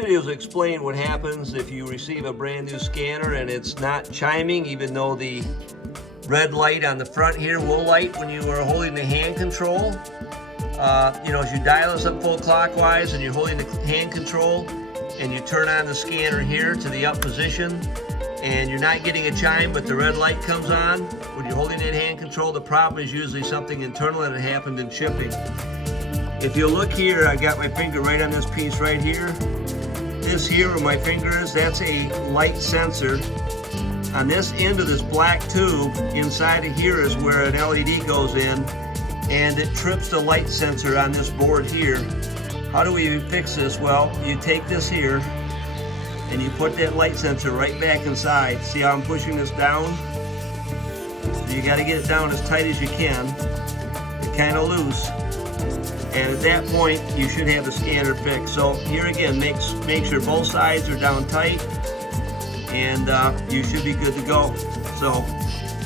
videos explain what happens if you receive a brand new scanner and it's not chiming, even though the red light on the front here will light when you are holding the hand control. As you dial this up full clockwise and you're holding the hand control and you turn on the scanner here to the up position and you're not getting a chime but the red light comes on, when you're holding that hand control, the problem is usually something internal and it happened in shipping. If you look here, I got my finger right on this piece right here. This here where my finger is, that's a light sensor. On this end of this black tube, inside of here is where an LED goes in, and it trips the light sensor on this board here. How do we fix this? Well, you take this here, and you put that light sensor right back inside. See how I'm pushing this down? So you gotta get it down as tight as you can. It's kind of loose. And at that point, you should have the scanner fixed. So here again, make sure both sides are down tight, and you should be good to go. So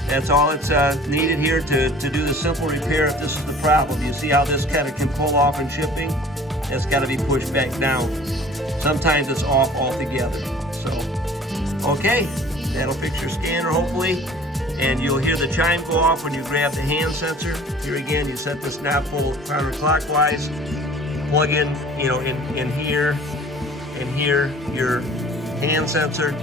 that's all it's needed here to do the simple repair if this is the problem. You see how this kind of can pull off in shipping? That's got to be pushed back down. Sometimes it's off altogether. So, okay, that'll fix your scanner hopefully. And you'll hear the chime go off when you grab the hand sensor. Here again, you set this knob full counterclockwise, plug in, in here and here your hand sensor,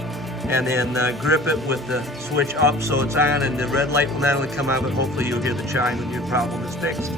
and then grip it with the switch up so it's on, and the red light will not only come on, but hopefully you'll hear the chime and your problem is fixed.